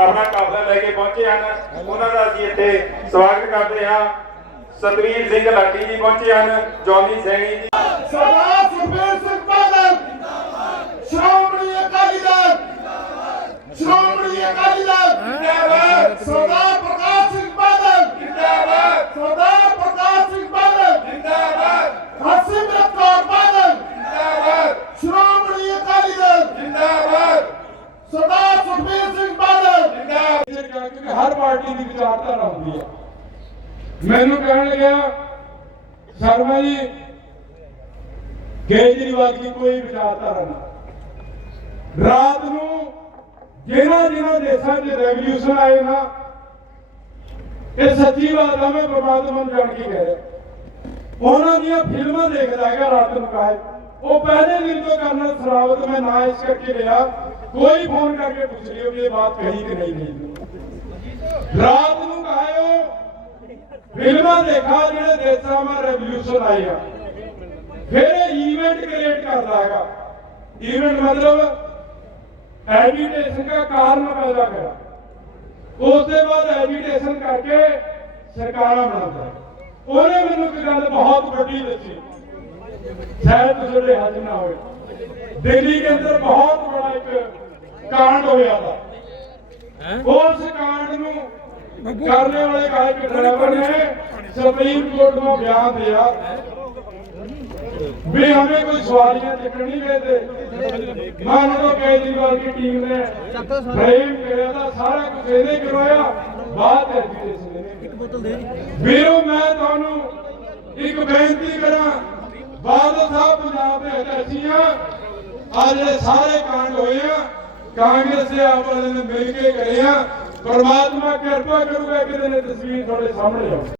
ਆਪਣਾ ਕਾਫਲਾ ਲੈ ਕੇ ਪਹੁੰਚੇ ਹਨ। ਉਹਨਾਂ ਦਾ ਅਸੀਂ ਇੱਥੇ ਸਵਾਗਤ ਕਰਦੇ ਹਾਂ। ਸਤਵੀਰ ਸਿੰਘ ਲਾਠੀ ਜੀ ਪਹੁੰਚੇ ਹਨ, ਜੌਨੀ ਸੈਣੀ ਜੀ। ਸਰਦਾਰ ਸੁਖਬੀਰ ਸਿੰਘ ਬਾਦਲ ਸ਼੍ਰੋਮਣੀ ਅਕਾਲੀ ਦਲ ਸ਼੍ਰੋਮਣੀ ਅਕਾਲੀ ਦਲ ਜਿੰਦਾਬਾਦ ਸਰਦਾਰ ਪ੍ਰਕਾਸ਼ ਸਿੰਘ ਬਾਦਲ ਜਿੰਦਾਬਾਦ ਸਰਦਾਰ ਪ੍ਰਕਾਸ਼ ਸਿੰਘ ਬਾਦਲ ਜਿੰਦਾਬਾਦ ਹਰਸਿਮਰਤ ਕੌਰ ਬਾਦਲ ਜਿੰਦਾਬਾਦ ਸ਼੍ਰੋਮਣੀ ਅਕਾਲੀ ਦਲ ਜਿੰਦਾਬਾਦ ਸਰਦਾਰ ਸੁਖਬੀਰ ਸਿੰਘ ਬਾਦਲ ਜਿੰਦਾਬਾਦ ਕਿਉਂਕਿ ਹਰ ਪਾਰਟੀ ਦੀ ਵਿਚਾਰਧਾਰਾ ਹੁੰਦੀ ਹੈ ਮੈਨੂੰ ਕਹਿਣ ਲੱਗਿਆ, ਸ਼ਰਮਾ ਜੀ, ਕੇਜਰੀਵਾਲ ਦੀ ਕੋਈ ਵਿਚਾਰਧਾਰਾ ਨਹੀਂ ਰਾਤ ਨੂੰ ਜਿਹਨਾਂ ਜਿਹਨਾਂ ਦੇਸ਼ਾਂ 'ਚ ਰੈਵੋਲੂਸ਼ਨ ਆਏ ਨਾ ਇਹ ਸੱਚੀ ਬਾਤ ਆ, ਮੈਂ ਪ੍ਰਮਾਤਮਾ ਨੂੰ ਜਾਣ ਕੇ ਕਹਿ ਰਿਹਾ। ਉਹਨਾਂ ਦੀਆਂ ਫਿਲਮਾਂ ਦੇਖਦਾ ਹੈਗਾ ਰਾਤ ਨੂੰ ਕਾਇ ਉਹ ਪਹਿਲੇ ਦਿਨ ਤੋਂ ਕਰਨਲ ਸਰਾਵਤ, ਮੈਂ ਨਾ ਇਸ ਕਰਕੇ ਲਿਆ, ਕੋਈ ਫੋਨ ਕਰਕੇ ਪੁੱਛ ਲਿਓ ਵੀ ਇਹ ਬਾਤ ਕਹੀ ਕਿ ਨਹੀਂ ਨਹੀਂ ਰਾਤ ਨੂੰ ਕਾਇਓ ਫਿਲਮਾਂ ਦੇਖਾ ਜਿਹੜੇ ਦੇਸ਼ਾਂ ਵਿੱਚ ਰੈਵੋਲੂਸ਼ਨ ਆਏ ਆ। ਫਿਰ ਇਵੈਂਟ ਕ੍ਰੀਏਟ ਕਰਦਾ ਹੈਗਾ। ਇਵੈਂਟ ਮਤਲਬ ਐਜੀਟੇਸ਼ਨ ਦਾ ਕਾਰਨ ਪੈਦਾ ਕਰਾ। ਉਸ ਦੇ ਬਾਅਦ ਐਜੀਟੇਸ਼ਨ ਕਰਕੇ ਸਰਕਾਰਾਂ ਬਣਾਉਂਦਾ। ਉਹਨੇ ਮੈਨੂੰ ਇੱਕ ਗੱਲ ਬਹੁਤ ਵੱਡੀ ਦੱਸੀ। ਸ਼ਾਇਦ ਤੁਹਾਡੇ ਹੱਥ ਨਾ ਹੋਵੇ। ਦਿੱਲੀ ਦੇ ਅੰਦਰ ਬਹੁਤ ਬੜਾ ਇੱਕ ਕਾਂਡ ਹੋਇਆ था ਉਸ ਕਾਂਡ ਨੂੰ करने वाले काय पिटारापन है सुप्रीम कोर्ट में बयान दिया भी हमें कोई सवालियां चकनी गए थे मान लो केजरीवाल की टीम ने फ्रेम किया था सारा कुछ ਇਹਨੇ ਕਰਵਾਇਆ। ਬਾਤ ਹੈ ਜੀ ਇਸ ਵੀਰੋ, ਮੈਂ ਤੁਹਾਨੂੰ ਇੱਕ ਬੇਨਤੀ ਕਰਾਂ। ਬਾਦਲ ਸਾਹਿਬ ਪੰਜਾਬ ਦੇ ਅਧਿਕਾਰੀਆਂ ਅੱਜ ਸਾਰੇ ਕਾਂਗ ਹੋਏ ਆ। ਕਾਂਗਰਸ ਦੇ ਆਪ ਵਾਲੇ ਨੇ ਮਿਲ ਕੇ ਕਰਿਆ ਪਰਮਾਤਮਾ ਕਿਰਪਾ ਕਰੂਗਾ ਕਿ ਇਹਨੇ ਤਸਵੀਰ ਤੁਹਾਡੇ ਸਾਹਮਣੇ ਆਉ